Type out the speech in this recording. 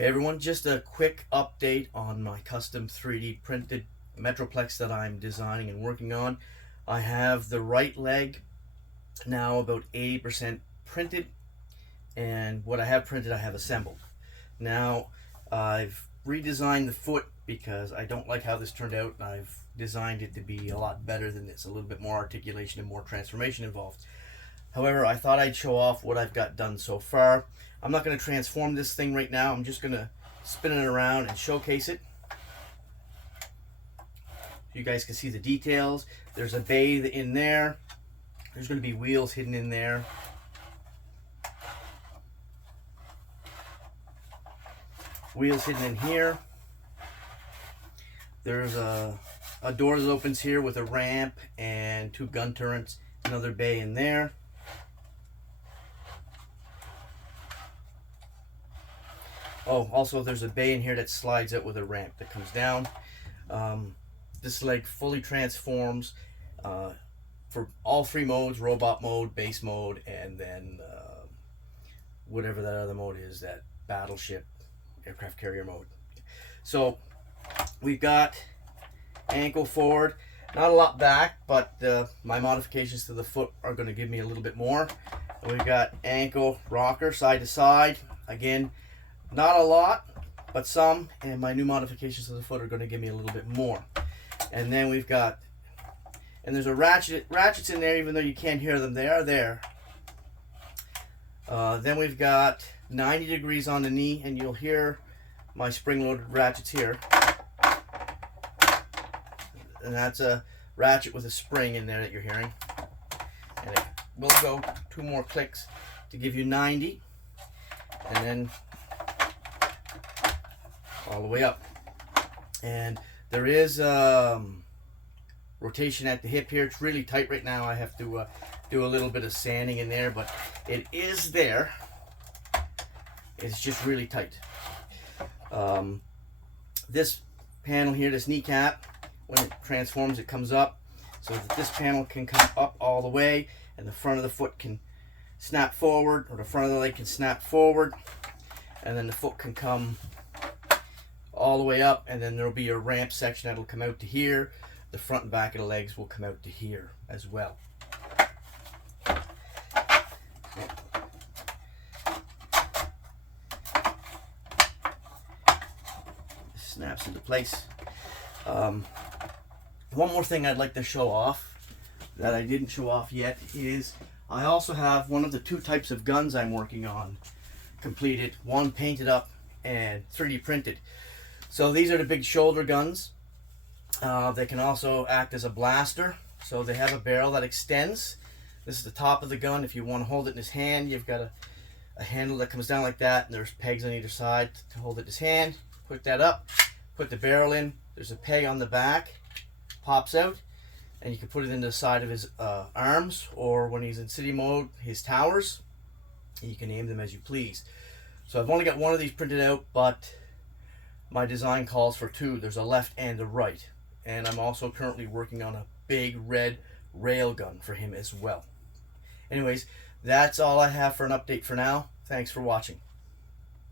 Hey everyone, just a quick update on my custom 3D printed Metroplex that I'm designing and working on. I have the right leg now about 80% printed, and what I have printed I have assembled. Now I've redesigned the foot because I don't like how this turned out. I've designed it to be a lot better than this, a little bit more articulation and more transformation involved. However, I thought I'd show off what I've got done so far. I'm not going to transform this thing right now. I'm just going to spin it around and showcase it. You guys can see the details. There's a bay in there. There's going to be wheels hidden in there. Wheels hidden in here. There's a door that opens here with a ramp and two gun turrets. Another bay in there. Oh, also there's a bay in here that slides out with a ramp that comes down. This leg fully transforms for all three modes: robot mode, base mode, and then whatever that other mode is, that battleship, aircraft carrier mode. So we've got ankle forward, not a lot back, but my modifications to the foot are going to give me a little bit more. And we've got ankle rocker side to side, again, not a lot, but some, and my new modifications to the foot are going to give me a little bit more. And then we've got, and there's a ratchets in there, even though you can't hear them, they are there. Then we've got 90 degrees on the knee, and you'll hear my spring-loaded ratchets here. And that's a ratchet with a spring in there that you're hearing. And it will go 2 more clicks to give you 90, and then all the way up. And there is rotation at the hip here. It's really tight right now. I have to do a little bit of sanding in there, but it is there. It's just really tight. This panel here, this kneecap, when it transforms, it comes up so that this panel can come up all the way, and the front of the foot can snap forward, or the front of the leg can snap forward, and then the foot can come all the way up, and then there'll be a ramp section that'll come out to here. The front and back of the legs will come out to here as well. Snaps into place. One more thing I'd like to show off that I didn't show off yet is I also have one of the 2 types of guns I'm working on completed, one painted up and 3D printed. So these are the big shoulder guns. They can also act as a blaster. So they have a barrel that extends. This is the top of the gun. If you want to hold it in his hand, you've got a handle that comes down like that, and there's pegs on either side to hold it in his hand. Put that up, put the barrel in. There's a peg on the back, pops out, and you can put it into the side of his arms, or when he's in city mode, his towers. You can aim them as you please. So I've only got one of these printed out, but my design calls for 2. There's a left and a right. And I'm also currently working on a big red rail gun for him as well. Anyways, that's all I have for an update for now. Thanks for watching.